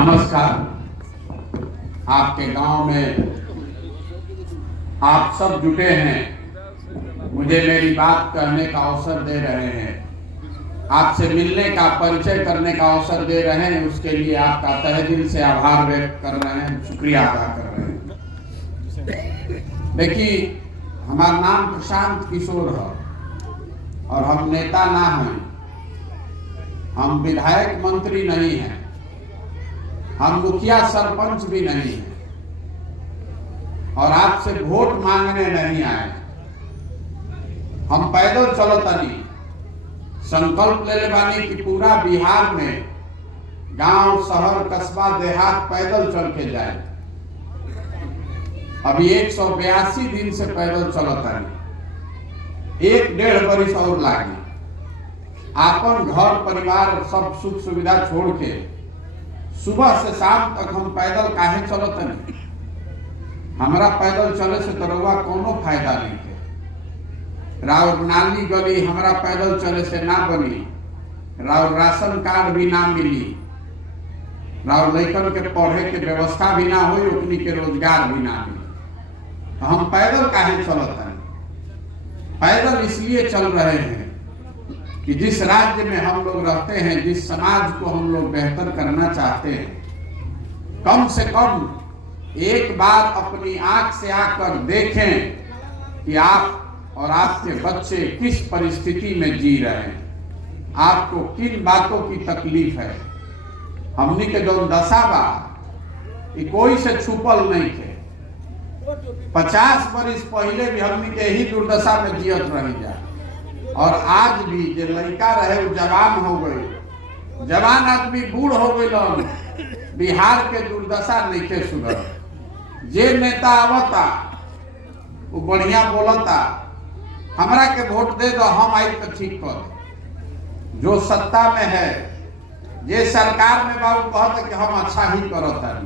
नमस्कार। आपके गांव में आप सब जुटे हैं, मुझे मेरी बात कहने का अवसर दे रहे हैं, आपसे मिलने का परिचय करने का अवसर दे रहे हैं। उसके लिए आपका तहे दिल से आभार व्यक्त कर रहे हैं, शुक्रिया अदा कर रहे हैं। देखिए, हमारा नाम प्रशांत किशोर है और हम नेता ना हैं, हम विधायक मंत्री नहीं हैं, हम मुखिया सरपंच भी नहीं हैं और आपसे वोट मांगने नहीं आए। हम पैदल चलतनी संकल्प ले बानी कि पूरा बिहार में गांव, शहर, कस्बा, देहात पैदल चल के जाए। अभी 182 दिन से पैदल चलतनी, 1-1.5 बरिस और लागी। आपन घर परिवार सब सुख सुविधा छोड़ के सुबह से शाम तक हम पैदल काहे चलत नहीं। हमारा पैदल चले से तरुआ कोनो फायदा नहीं है। राउर नाली गली हमारा पैदल चले से ना बनी, राउर राशन कार्ड भी ना मिली, राउर लड़कन के पढ़े के व्यवस्था भी ना हुई, उतनी के रोजगार भी ना मिली। तो हम पैदल काहे चलत नहीं। पैदल इसलिए चल रहे हैं कि जिस राज्य में हम लोग रहते हैं, जिस समाज को हम लोग बेहतर करना चाहते हैं, कम से कम एक बार अपनी आंख से आकर देखें कि आप और आपके बच्चे किस परिस्थिति में जी रहे हैं, आपको किन बातों की तकलीफ है। हमनी के जो दशा बा ये कोई से छुपल नहीं थे। 50 बरिस पहले भी हमनी के यही दुर्दशा में जियत रही जा और आज भी जो लड़का रहे वो जवान हो गए, जवान आदमी बूढ़ हो गए। बिहार के दुर्दशा नहीं के सुधर। जे नेता आवता वो बढ़िया बोलता, हमरा के वोट दे दो, हम आई तो ठीक कर। जो सत्ता में है, जे सरकार में बाबू कहता कि हम अच्छा ही करता,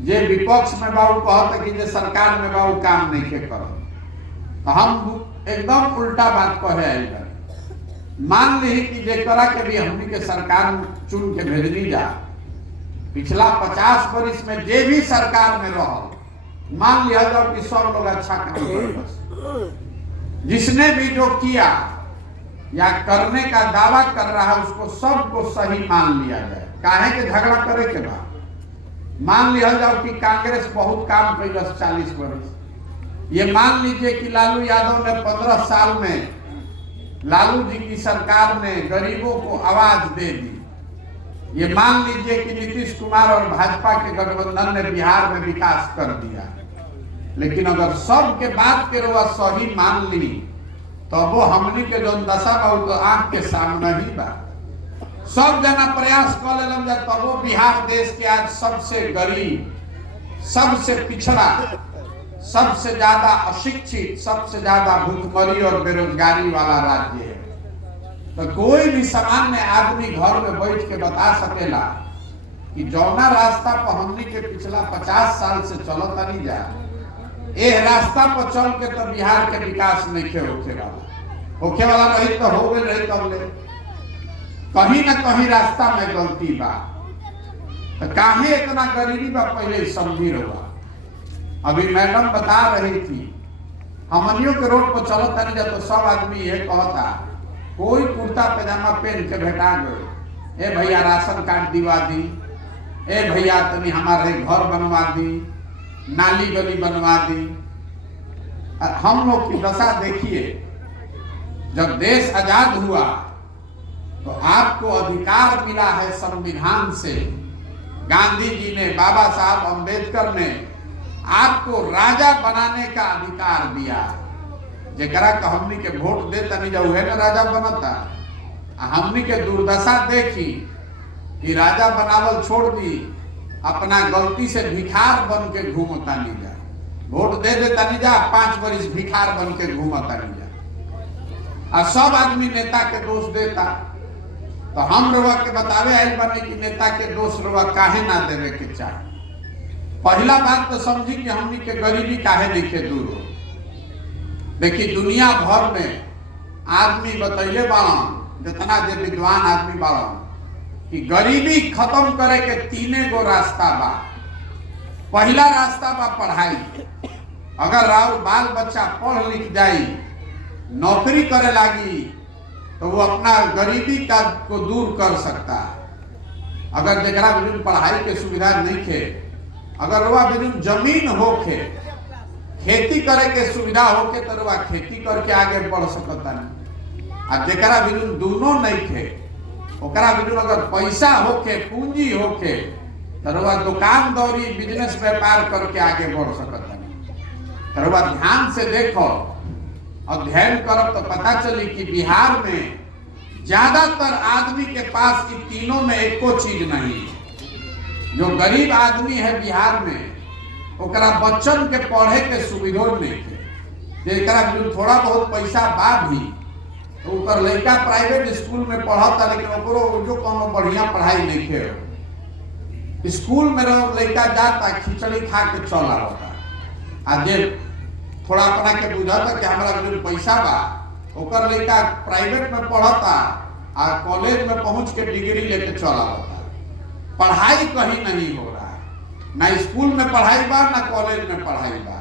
जे विपक्ष में बाबू कहता कि जे सरकार में बाबू काम नहीं के करत। हम एकदम उल्टा बात कहे आई। मान ली कि जेकरा के भी हमनी के सरकार चुन के भेजली जा, पिछला 50 बरिस में जे भी सरकार में रहो, मान लिया जाओ कि सब लोग अच्छा काम कर। जिसने भी जो किया या करने का दावा कर रहा है उसको सबको सही मान लिया जाए। काहे के झगड़ा करे के बाद मान लिया जाओ कि कांग्रेस बहुत काम कैल 40 बरिस। ये मान लीजिए कि लालू यादव ने 15 साल में लालू जी की सरकार ने गरीबों को आवाज दे दी। ये मान लीजिए कि नीतीश कुमार और भाजपा के गठबंधन ने बिहार में विकास कर दिया। लेकिन अगर सब के बात के रुआ सही मान ली तो वो हमनी के जो दशा बा तो आंख के सामने ही बा। सब जना प्रयास कर लेलन जा तब वो बिहार देश के आज सबसे गरीब, सबसे पिछड़ा, सबसे ज्यादा अशिक्षित, सबसे ज्यादा भूखमरी और बेरोजगारी वाला राज्य है। तो कोई भी सामान्य आदमी घर में बैठ के बता सकेला कि जौना रास्ता पर हमनी के पिछला 50 साल से चलत नहीं जा, ए रास्ता पर चल के तो बिहार के विकास नहीं के होखे वाला रही तो हो गए रही। तब ले कहीं ना कहीं रास्ता में गलती बा। तो काहे इतना गरीबी बा पहले समझी रहा। अभी मैडम बता रही थी, हमनियों के रोड पर चलत नहीं जा तो सब आदमी ये कहता, कोई कुर्ता पैजामा पहन के भेटा गए, ए भैया राशन कार्ड दिवा दी, ए भैया तनी हमारे घर बनवा दी, नाली गली बनवा दी। हम लोग की दशा देखिए, जब देश आजाद हुआ तो आपको अधिकार मिला है संविधान से। गांधी जी ने, बाबा साहब अम्बेडकर ने आपको राजा बनाने का अधिकार दिया। जेकरा का हमनी के वोट दे तनी जा उहे ना राजा बनता। हमनी के दुर्दशा देखी कि राजा बनावल छोड़ दी, अपना गलती से भिखार बन के घूमता नहीं जा। वोट दे देता नहीं जा, 5 बरिस भिखार बन के घूमता नहीं जा। और सब आदमी नेता के दोष देता। तो हम रुआ के बतावे आई बने कि नेता के दोष रुआ काहे ना देवे के चाहे। पहला बात तो समझी कि हमनी के गरीबी काहे नहीं के दूर हो। देखिए, दुनिया भर में आदमी बतैले बाड़न, जितना जे विद्वान आदमी बाड़न, कि गरीबी खत्म करे के तीने गो रास्ता बा। पहला रास्ता बा पढ़ाई। अगर राउर बाल बच्चा पढ़ लिख जाई, नौकरी करे लागी, तो वो अपना गरीबी का को दूर कर सकता है। अगर जरा बिजन पढ़ाई के सुविधा नहीं खे, अगर रुआ बिजन जमीन होके खेती करे के सुविधा होके तो रुआ खेती करके आगे बढ़ सकता नहीं। आ जरा बिजन दोनों नहीं खे, ओकरा बिजन अगर पैसा होके पूंजी होके तो रुआ दुकान दौरी बिजनेस व्यापार करके आगे बढ़ सकता नहीं। तो रुआ ध्यान से देखो, अध्ययन करब तो पता चली कि बिहार में ज्यादातर आदमी के पास इन तीनों में एको चीज नहीं है। जो गरीब आदमी है बिहार में, ओकरा बच्चन के पढ़े के सुविधा नहीं है। जो थोड़ा बहुत पैसा बा भी तो ऊपर लड़का प्राइवेट स्कूल में पढ़ता, लेकिन ओकरो जो कोनो बढ़िया पढ़ाई नहीं है। स्कूल में लड़का जाता खिचड़ी खा के चला होता, आ जे थोड़ा अपना के बुझाता कि हमारा जो पैसा बा, ओकर लड़का प्राइवेट में पढ़ता आ कॉलेज में पहुंच के डिग्री लेके चला होता। पढ़ाई कहीं नहीं हो रहा है, ना स्कूल में पढ़ाई बा ना कॉलेज में पढ़ाई बा।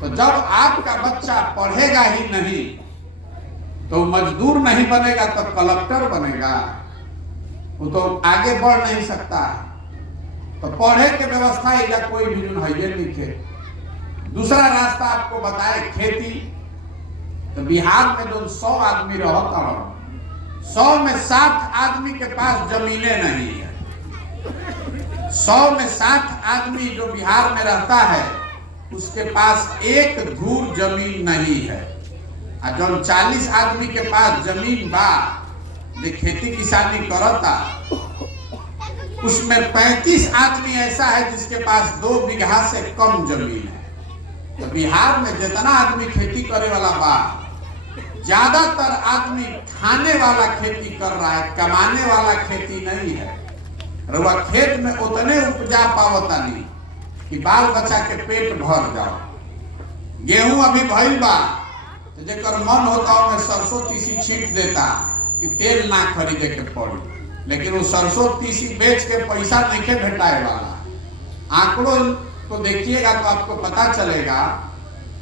तो जब आपका बच्चा पढ़ेगा ही नहीं तो मजदूर नहीं बनेगा तो कलेक्टर बनेगा, वो तो आगे बढ़ नहीं सकता। तो पढ़े के व्यवस्था या कोई भी नहीं थे। दूसरा रास्ता आपको बताए खेती। तो बिहार में जो 100 आदमी रहता है, 100 में 60 आदमी के पास जमीनें नहीं है। 100 में 60 आदमी जो बिहार में रहता है उसके पास एक धूर जमीन नहीं है। और जो 40 आदमी के पास जमीन बा जो खेती किसानी करता, उसमें 35 आदमी ऐसा है जिसके पास 2 बीघा से कम जमीन है। तो बिहार में जितना आदमी खेती करे वाला बा, ज्यादातर आदमी खाने वाला खेती कर रहा है, कमाने वाला खेती नहीं है। रुआ खेत में उतने उपजा पावता नहीं कि बाल बच्चा के पेट भर जाओ। गेहूं अभी भइल बा तो जेकर मन होता है सरसों तीसी छीट देता कि तेल ना खरीदे के पड़ी, लेकिन वो सरसों तीसी बेच के पैसा नहीं के भेटाए वाला। आंकड़ों को देखिएगा तो आपको पता चलेगा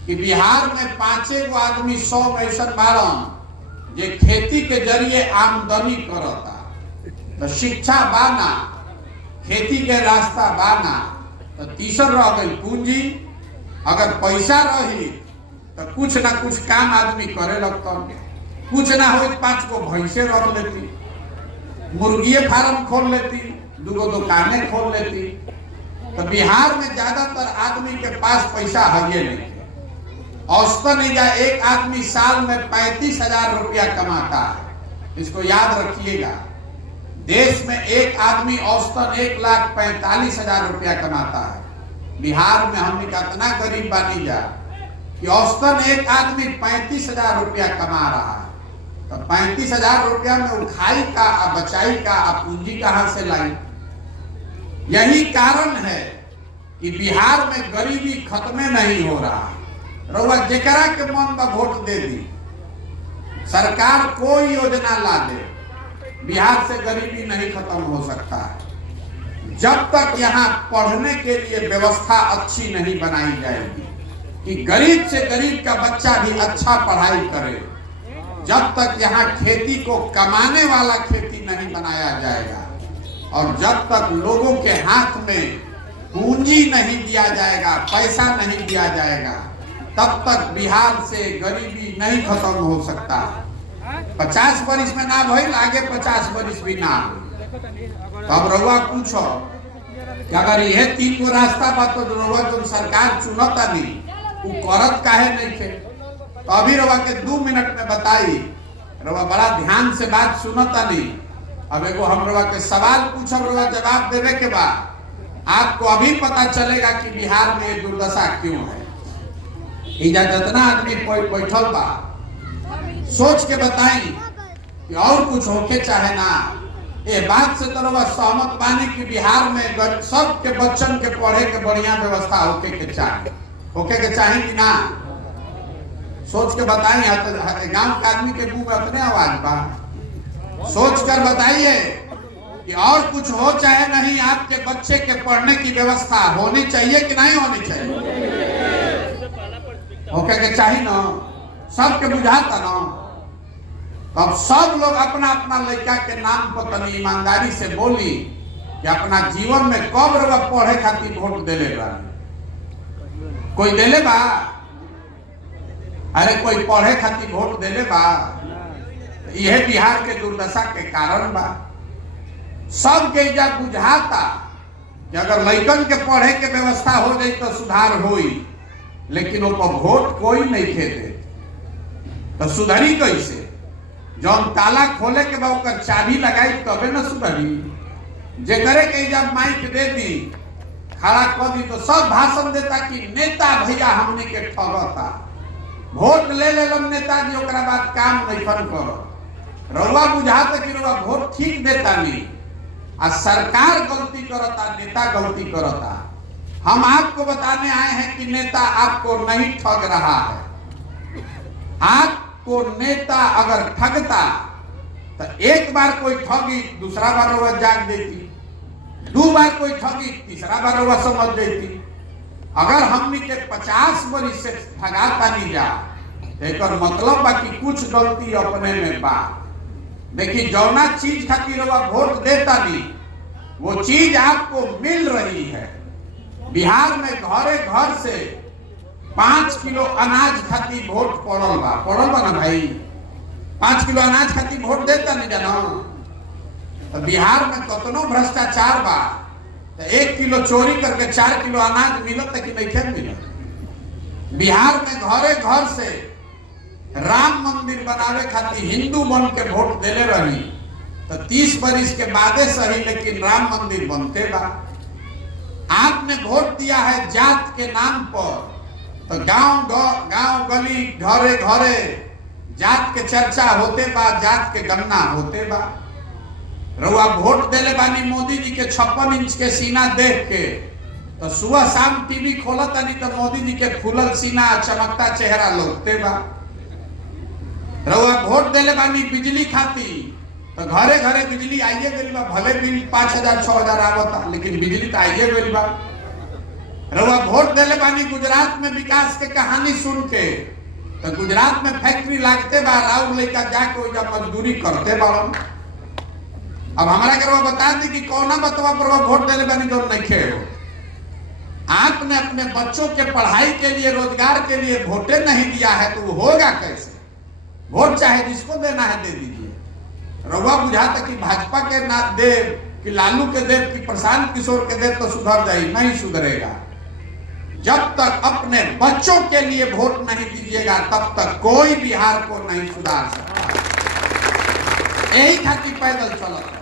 कि बिहार में 5 आदमी 100 में ऐसा बारन जे खेती के जरिए आमदनी करता। तो शिक्षा बाना, खेती के रास्ता बाना, तो तीसर रह गई पूंजी। अगर पैसा रही तो कुछ ना कुछ काम आदमी करे लगता, कुछ ना हो 5 गो भैंसे रख लेती, मुर्गी फार्म खोल लेती, 2 दुकानें खोल लेती। तो बिहार में ज्यादातर आदमी के पास पैसा है नहीं। औसतन एक आदमी साल में 35,000 रुपया कमाता है। इसको याद रखिएगा, देश में एक आदमी औसतन 1,45,000 रुपया कमाता है। बिहार में हम इतना गरीब बानी जा कि औसतन एक आदमी 35,000 रुपया कमा रहा है। तो 35,000 रुपया में वो खाई का, बचाई का, पूंजी कहां से लाई? यही कारण है कि बिहार में गरीबी खत्म नहीं हो रहा। रउआ जेकरा के मन में वोट दे दी, सरकार कोई योजना ला दे, बिहार से गरीबी नहीं खत्म हो सकता है जब तक यहाँ पढ़ने के लिए व्यवस्था अच्छी नहीं बनाई जाएगी कि गरीब से गरीब का बच्चा भी अच्छा पढ़ाई करे। जब तक यहाँ खेती को कमाने वाला खेती नहीं बनाया जाएगा और जब तक लोगों के हाथ में पूंजी नहीं दिया जाएगा, पैसा नहीं दिया जाएगा, तब तक बिहार से गरीबी नहीं खत्म हो सकता। 50 वर्ष में ना भइल, आगे 50 वर्ष भी ना। तब रउआ पूछो कि अगर यह 3 गो रास्ता बा तो रउआ जो सरकार चुनता नहीं वो करत काहे नहीं थे? तो अभी रउआ के 2 मिनट में बताई, रउआ बड़ा ध्यान से बात सुनता नहीं। अब एगो हम रउआ के सवाल पूछब, रउआ जवाब देवे के बाद आपको अभी पता चलेगा कि बिहार में ये दुर्दशा क्यों है। इजा जितना आदमी बैठल बा सोच के बताई कि और कुछ होके चाहे ना। ये बात से तो सहमत बानी कि बिहार में सबके बच्चन के पढ़े के बढ़िया व्यवस्था होके के चाहे कि ना? सोच के बताई। गांव के आदमी के मुंह में अपने आवाज बा, सोच कर बताइए। कि और कुछ हो चाहे नहीं, आपके बच्चे के पढ़ने की व्यवस्था होनी चाहिए कि नहीं होनी चाहिए? होके के चाहिए ना, सबके बुझाता ना। तब सब लोग अपना अपना लड़का के नाम पर तनी ईमानदारी से बोली कि अपना जीवन में कब रवा पढ़े खातिर वोट देले बा? कोई देले बा? अरे कोई पढ़े खातिर वोट देले बा? यह बिहार के दुर्दशा के कारण बा। सबके इजा बुझाता कि अगर लड़कन के पढ़े के व्यवस्था हो जाए तो सुधार होई, लेकिन वो वोट कोई नहीं खेदे तो सुधरी कैसे? जौन ताला खोले के बाद चाबी लगाई तबे न सुधरी। जे करे के जब माइक दे दी, खड़ा कर दी तो सब भाषण देता कि नेता भैया हमने के ठगता, वोट ले लेलन नेताजी, ओकरा बाद काम नहीं करो। रउआ बुझाता कि रउआ वोट ठीक देता नहीं, आ सरकार गलती करता, नेता गलती करता। हम आपको बताने आए हैं कि नेता आपको नहीं ठग रहा है। आपको नेता अगर ठगता तो एक बार कोई ठगी, दूसरा बार वह जाग देती, दो बार कोई ठगी, तीसरा बार वह समझ देती। अगर हमनी के 50 वर्ष से ठगाता नहीं जा, एक मतलब बा कि कुछ गलती अपने में बा। देखिए, जौना चीज खातिर वह वोट देता नहीं, वो चीज आपको मिल रही है। बिहार में घरे घर से 5 किलो अनाज खातिर वोट पड़ल बा ना भाई। 5 किलो अनाज खातिर वोट देता नहीं जाना। तो बिहार में कतनो भ्रष्टाचार बा, तो 1 किलो चोरी करके 4 किलो अनाज मिलत कि नहीं मिलत? बिहार में घरे घर से राम मंदिर बनावे खातिर हिंदू बन के वोट देले रही, तो 30 वर्ष के बादे सही, लेकिन राम मंदिर बनते बा। आपने वोट दिया है जात के नाम पर, तो गांव गली घरे घरे जात के चर्चा होते बा, जात के गन्ना होते बा। रउआ वोट देले बानी मोदी जी के 56 इंच के सीना देख के, तो सुबह शाम टीवी खोलता नहीं तो मोदी जी के फूलल सीना, चमकता चेहरा लोगते बा। रउआ वोट देले बानी बिजली खाती, तो घरे घरे बिजली आइए गई बा। भले बिल 5000 6000 आवता, लेकिन बिजली तो आइए गई बा। रउआ वोट देले बानी गुजरात में विकास के कहानी सुन के, तो गुजरात में फैक्ट्री लागते बा, राउर लेकर जाके वही मजदूरी करते बा। अब हमारा के रउआ बता दी कि कौना बतवा पर वोट देले बानी जो नहीं खे हो। आपने अपने बच्चों के पढ़ाई के लिए, रोजगार के लिए वोटे नहीं दिया है, तो वो होगा कैसे? वोट चाहे जिसको देना है दे दीजिए। रउआ बुझाता कि भाजपा के ना दे, कि लालू के दे, कि प्रशांत किशोर के दे तो सुधर जाए, नहीं सुधरेगा। जब तक अपने बच्चों के लिए वोट नहीं दीजिएगा, तब तक कोई बिहार को नहीं सुधार सकता। यही खातिर पैदल चलता है,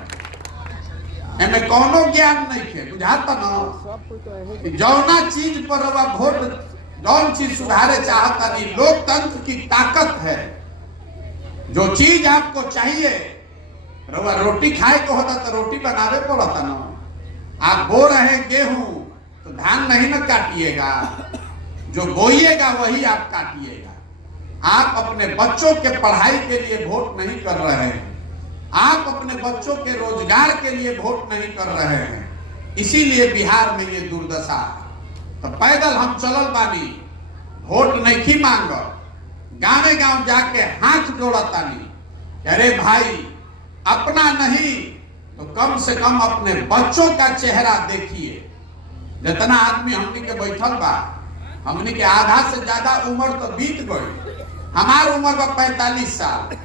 एमे कौनो ज्ञान नहीं है। बुझाता ना जौना चीज पर रउआ वोट, जौन चीज सुधारे चाहता नहीं। लोकतंत्र की ताकत है, जो चीज आपको चाहिए, रउआ रोटी खाए को होता तो रोटी बनावे पड़ता ना। आप बो रहे गेहूं तो धान नहीं ना काटिएगा, जो बोइएगा वही आप काटिएगा। आप अपने बच्चों के पढ़ाई के लिए वोट नहीं कर रहे हैं, आप अपने बच्चों के रोजगार के लिए वोट नहीं कर रहे हैं, इसीलिए बिहार में ये दुर्दशा है। तो पैदल हम चलल बानी, वोट नहीं मांग, गाँव गाँव जाके हाथ जोड़ता नहीं। अरे भाई, अपना नहीं तो कम से कम अपने बच्चों का चेहरा देखिए। जितना आदमी हमनी के बैठल बा, हमनी के आधा से ज्यादा उम्र तो बीत गई। हमार उम्र बा 45 साल,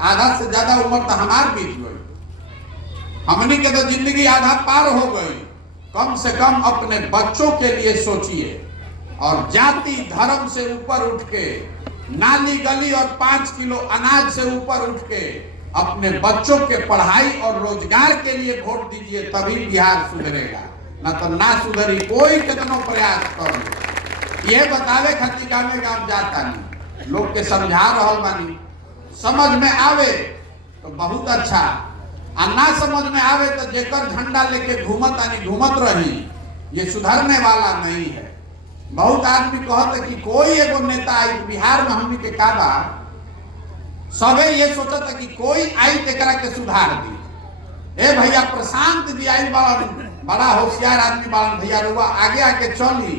आधा से ज्यादा उम्र तो हमार बीत गई। हमनी के तो जिंदगी आधा पार हो गई। कम से कम अपने बच्चों के लिए सोचिए, और जाति धर्म से ऊपर उठ के, नाली गली और 5 किलो अनाज से ऊपर उठ के अपने बच्चों के पढ़ाई और रोजगार के लिए वोट दीजिए, तभी बिहार सुधरेगा, ना तो ना सुधरी। कोई कितना प्रयास कर ये बतावे खातिर गाँव गाँव जाता नहीं, लोग के समझा रहल बानी। समझ में आवे तो बहुत अच्छा, आ ना समझ में आवे तो जेकर झंडा लेके घूमत रही, ये सुधरने वाला नहीं है। बहुत आदमी कहते कि कोई एगो नेता आई बिहार में, हमनी के का बा, सबे ये सोचता कि कोई आई तेकरा के सुधार दी। ए भैया प्रशांत जी आई बड़ा होशियार आदमी बाड़न भैया, रुआ आगे आके चली,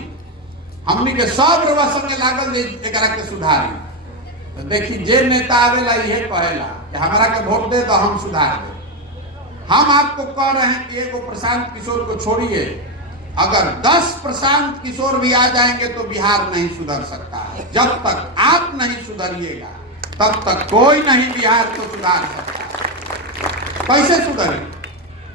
हमनी के सब रुआ संगे लागल एकरा के सुधारी। तो देखी जे नेता आवेला ये कहेला कि हमारा के वोट दे तो हम सुधार दे। हम आपको कह रहे हैं कि एगो प्रशांत किशोर को छोड़िए, अगर 10 प्रशांत किशोर भी आ जाएंगे तो बिहार नहीं सुधर सकता है। जब तक आप नहीं सुधरिएगा तब तक कोई नहीं बिहार को सुधार सकता। कैसे सुधरे?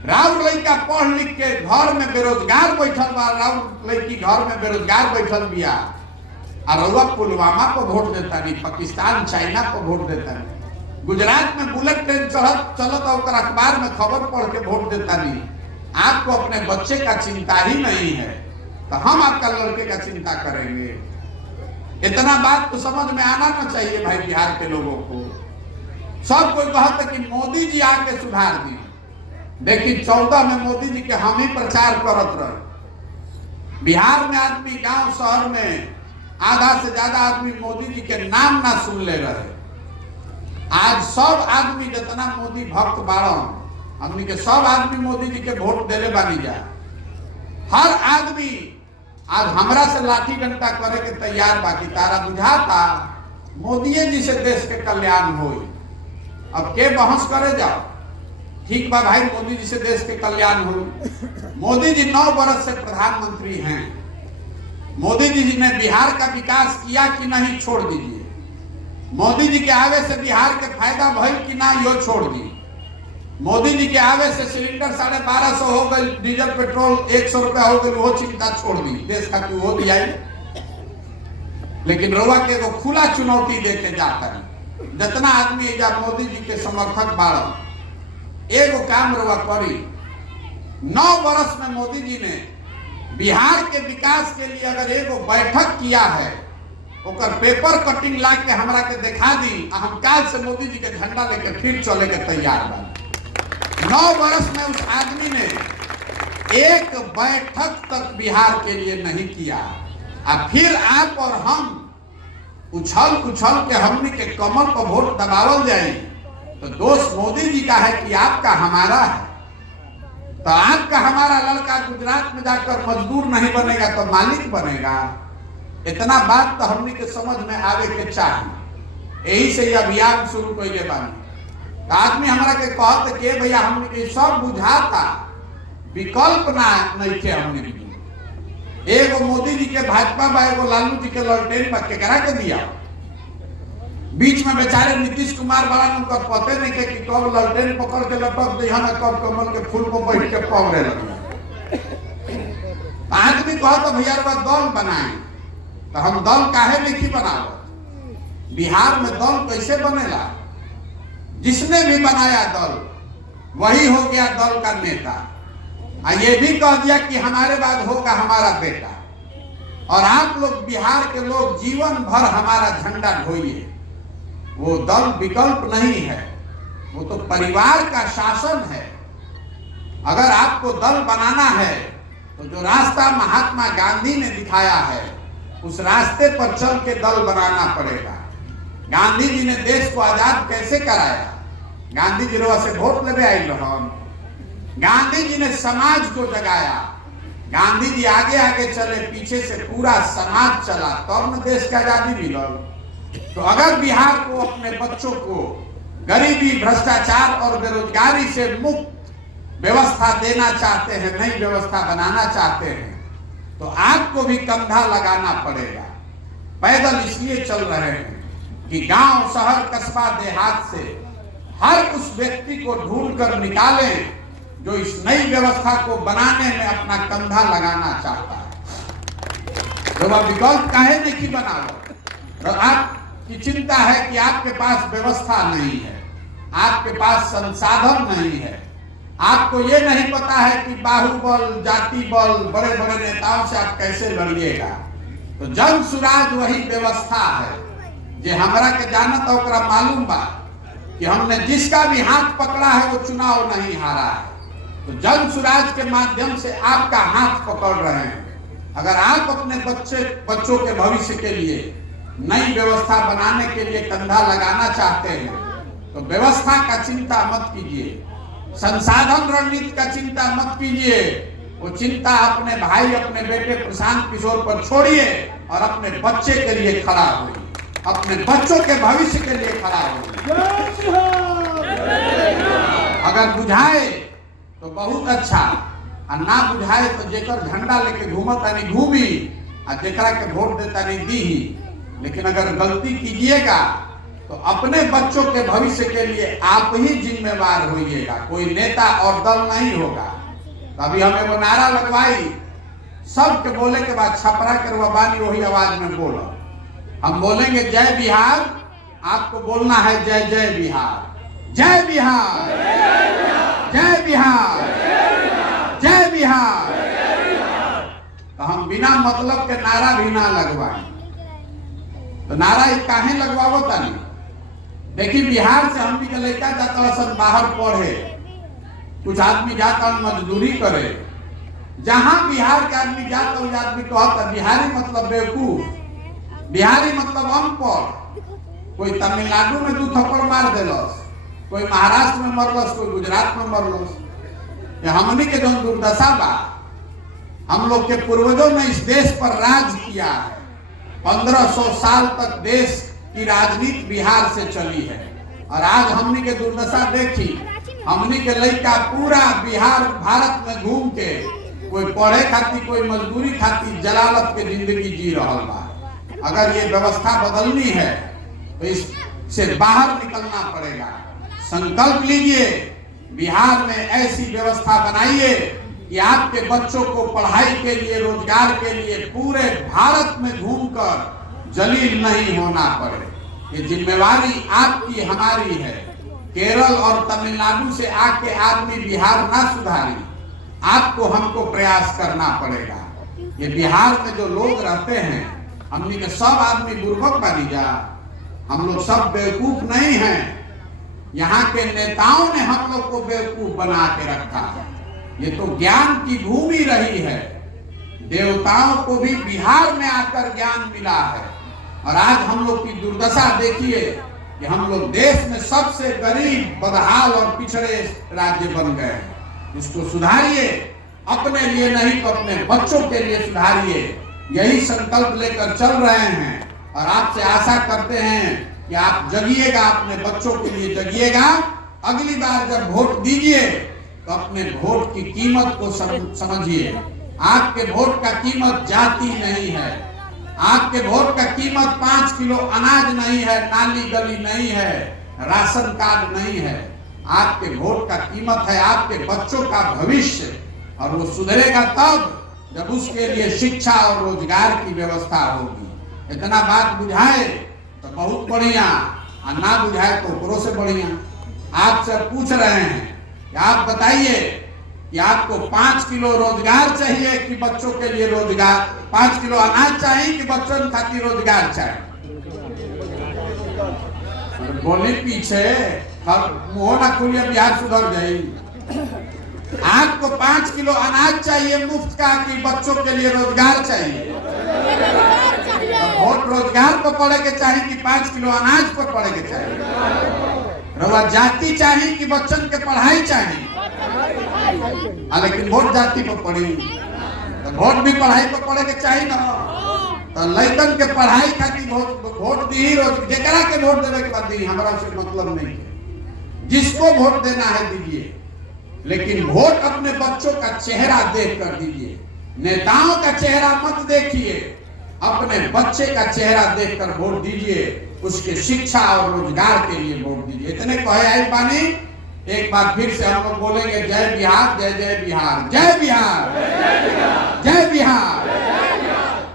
राउर लड़का पढ़ लिख के घर में बेरोजगार बैठल बा, राउर लड़की घर में बेरोजगार बैठल बिया, और रउआ पुलवामा पर वोट देता नहीं, पाकिस्तान चाइना पर वोट देता नहीं, गुजरात में बुलेट ट्रेन चलत और अखबार में खबर पढ़ के वोट देता नहीं। आपको अपने बच्चे का चिंता ही नहीं है तो हम आपका लड़के का चिंता करेंगे? इतना बात तो समझ में आना ना चाहिए भाई बिहार के लोगों को। सब कोई कहता कि मोदी जी आके सुधार दी। देखिए 14 में मोदी जी के हम ही प्रचार करत रहे। बिहार में आदमी गांव शहर में आधा से ज्यादा आदमी मोदी जी के नाम ना सुन ले रहे। आज सब आदमी जितना मोदी भक्त बाड़न, हमनी के सब आदमी मोदी जी के वोट देले बानी जा। हर आदमी आज हमरा से लाठी डंडा करे के तैयार बाकी तारा बुझाता मोदी जी से देश के कल्याण होई। अब के बहस करे जाओ, ठीक बा भाई मोदी जी से देश के कल्याण होई। मोदी जी 9 वर्ष से प्रधानमंत्री हैं। मोदी जी ने बिहार का विकास किया कि नहीं छोड़ दीजिए। मोदी जी के आवे से बिहार के फायदा भइल कि ना यो छोड़ दी। मोदी जी के आवे से सिलेंडर 1250 हो गई, डीजल पेट्रोल 100 रुपया हो गई, वो चिंता छोड़ दी, देश का वो दिया। लेकिन रउआ के वो खुला चुनौती देके जाता है। जितना आदमी जब मोदी जी के समर्थक बाड़न एगो काम रउआ करी। 9 वर्ष में मोदी जी ने बिहार के विकास के लिए अगर एगो बैठक किया है, ओकर पेपर कटिंग ला के हमरा के दिखा दी, हम काल से मोदी जी के झंडा लेके फिर चले के तैयार बा। 9 वर्ष में उस आदमी ने एक बैठक तक बिहार के लिए नहीं किया। अब फिर आप और हम उछल उछल के हमने के कमर पर वोट दबावल जाए तो दोष मोदी जी का है कि आपका हमारा है। तो आपका हमारा लड़का गुजरात में जाकर मजदूर नहीं बनेगा तो मालिक बनेगा। इतना बात तो हमने के समझ में आवे के चाहिए। यही से ये अभियान शुरू कइले बानी। आदमी हमरा के कहत के भैया हमने के सब बुझाता, विकल्प ना नहीं के हमने के। एगो मोदी जी के भाजपा बा, एगो लालू जी के ललटेन बा, केकरा के दिया? बीच में बेचारे नीतीश कुमार वाला उनका पते नहीं के कि कब ललटेन पकड़ के लटक दे, हम कब कमल के फूल पर बैठ के पकड़े लगे। आदमी कहत भैया दल बनाए, तो हम दल काहे नहीं बनावत? बिहार में दल कैसे बनेला? जिसने भी बनाया दल वही हो गया दल का नेता। ये भी कह दिया कि हमारे बाद होगा हमारा बेटा। और आप लोग बिहार के लोग जीवन भर हमारा झंडा ढोइए। वो दल विकल्प नहीं है, वो तो परिवार का शासन है। अगर आपको दल बनाना है तो जो रास्ता महात्मा गांधी ने दिखाया है उस रास्ते पर चल के दल बनाना पड़ेगा। गांधी जी ने देश को आजाद कैसे कराया? गांधी जी रोआ से वोट लेवे आई रहन। गांधी जी ने समाज को जगाया। गांधी जी आगे आगे चले, पीछे से पूरा समाज चला, तब न देश का आजादी मिलल। तो अगर बिहार को अपने बच्चों को गरीबी, भ्रष्टाचार और बेरोजगारी से मुक्त व्यवस्था देना चाहते हैं, नई व्यवस्था बनाना चाहते हैं, तो आपको भी कंधा लगाना पड़ेगा। पैदल इसलिए चल रहे हैं कि गांव, शहर, कस्बा, देहात से हर उस व्यक्ति को ढूंढ कर निकालें जो इस नई व्यवस्था को बनाने में अपना कंधा लगाना चाहता है। तो वह विकल्प काहे नहीं बनाओ? तो आपकी चिंता है कि आपके पास व्यवस्था नहीं है, आपके पास संसाधन नहीं है, आपको ये नहीं पता है कि बाहुबल, जाति बल, बड़े बड़े नेताओं से आप कैसे लड़िएगा। तो जन सुराज वही व्यवस्था है जे हमरा के जानत ओकरा मालूम बा कि हमने जिसका भी हाथ पकड़ा है वो चुनाव नहीं हारा है। तो जन सुराज के माध्यम से आपका हाथ पकड़ रहे हैं। अगर आप अपने बच्चों के भविष्य के लिए नई व्यवस्था बनाने के लिए कंधा लगाना चाहते हैं तो व्यवस्था का चिंता मत कीजिए। संसाधन रणनीति का चिंता मत कीजिए, वो चिंता अपने भाई अपने बेटे प्रशांत किशोर पर छोड़िए और अपने बच्चे के लिए खड़ा होइए, अपने बच्चों के भविष्य के लिए खड़ा होइए। अगर बुझाए तो बहुत अच्छा, और ना बुझाए तो जेकर झंडा लेके घूमता नहीं घूमी, और जेकरा के वोट देता नहीं दी। लेकिन अगर गलती कीजिएगा तो अपने बच्चों के भविष्य के लिए आप ही जिम्मेवार होइएगा, कोई नेता और दल नहीं होगा। अभी हमें वो नारा लगवाई, सबके बोले के बाद छपरा के रुआबानी वही आवाज में बोलो। हम बोलेंगे जय बिहार, आपको बोलना है जय जय बिहार, जय बिहार, जय बिहार, जय बिहार। तो हम बिना मतलब के नारा भी ना लगवाएं। तो नारा काहे लगवावो तानी? देखिए, बिहार से हम भी लड़का जाता सब बाहर पढ़े, कुछ आदमी जाता मजदूरी करे। जहां बिहार के आदमी जाता उस आदमी कहता बिहारी मतलब बेवकूफ, बिहारी मतलब अनपढ़। कोई तमिलनाडु में 2 थप्पड़ मार देलस, कोई महाराष्ट्र में मरलस, कोई गुजरात में मरलस। ये हमनी के जो दुर्दशा बा, हम लोग के पूर्वजों ने इस देश पर राज किया है। 1500 साल तक देश की राजनीति बिहार से चली है, और आज हमनी के दुर्दशा देखी। हमनी के लड़का पूरा बिहार भारत में घूम के कोई पढ़े खातिर, कोई मजदूरी खातिर जलालत के जिंदगी जी रहा बा। अगर ये व्यवस्था बदलनी है तो इससे बाहर निकलना पड़ेगा। संकल्प लीजिए, बिहार में ऐसी व्यवस्था बनाइए कि आपके बच्चों को पढ़ाई के लिए, रोजगार के लिए पूरे भारत में घूमकर जलील नहीं होना पड़े। ये जिम्मेवारी आपकी हमारी है। केरल और तमिलनाडु से आके आदमी बिहार ना सुधारी, आपको हमको प्रयास करना पड़ेगा। ये बिहार में जो लोग रहते हैं, हमने के सब आदमी बुर्बक बनी जा, हम लोग सब बेवकूफ नहीं हैं। यहाँ के नेताओं ने हम लोग को बेवकूफ बना के रखा है। ये तो ज्ञान की भूमि रही है। देवताओं को भी बिहार में आकर ज्ञान मिला है। और आज हम लोग की दुर्दशा देखिए कि हम लोग देश में सबसे गरीब, बदहाल और पिछड़े राज्य बन गए हैं। इसको सुधारिए, अपने लिए नहीं तो अपने बच्चों के लिए सुधारिए। यही संकल्प लेकर चल रहे हैं, और आपसे आशा करते हैं कि आप जगिएगा, अपने बच्चों के लिए जगिएगा। अगली बार जब वोट दीजिए तो अपने वोट की कीमत को समझिए। आपके वोट का कीमत जाति नहीं है, आपके वोट का कीमत 5 किलो अनाज नहीं है, नाली गली नहीं है, राशन कार्ड नहीं है। आपके वोट का कीमत है आपके बच्चों का भविष्य, और वो सुधरेगा तब जब उसके लिए शिक्षा और रोजगार की व्यवस्था होगी। इतना बात बुझाए तो बहुत बढ़िया, और ना बुझाए तो ऊपरों से बढ़िया। आपसे पूछ रहे हैं कि आप बताइए कि आपको 5 किलो रोजगार चाहिए कि बच्चों के लिए रोजगार, 5 किलो अनाज चाहिए कि बच्चों खातिर रोजगार चाहिए? बोली पीछे मुंह ना खुलिए, बिहार सुधर जाए। आपको 5 किलो अनाज चाहिए मुफ्त का कि बच्चों के लिए रोजगार चाहिए? वोट रोजगार पर पड़े के चाहिए कि 5 किलो अनाज पर पड़े के चाहिए? रवा जाति चाहिए कि बच्चन के पढ़ाई चाहिए? लेकिन वोट जाति पर पड़ी तो वोट भी पढ़ाई पर पड़े के चाहिए ना। तो लड़कन के पढ़ाई खातिर वोट दी, जेकरा के वोट देने के बाद दी, हमारा से मतलब नहीं है। जिसको वोट देना है दीजिए, लेकिन वोट अपने बच्चों का चेहरा देख कर दीजिए। नेताओं का चेहरा मत देखिए, अपने बच्चे का चेहरा देखकर वोट दीजिए। उसके शिक्षा और रोजगार के लिए वोट दीजिए। इतने कहे आई पानी, एक बार फिर से हम लोग बोलेंगे जय बिहार, जय जय बिहार, जय बिहार, जय बिहार।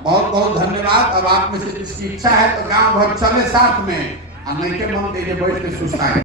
बहुत बहुत धन्यवाद। अब आप में से जिसकी इच्छा है तो गांव भर चले साथ में, और नहीं के मन दे बैठ के सुस्ताए।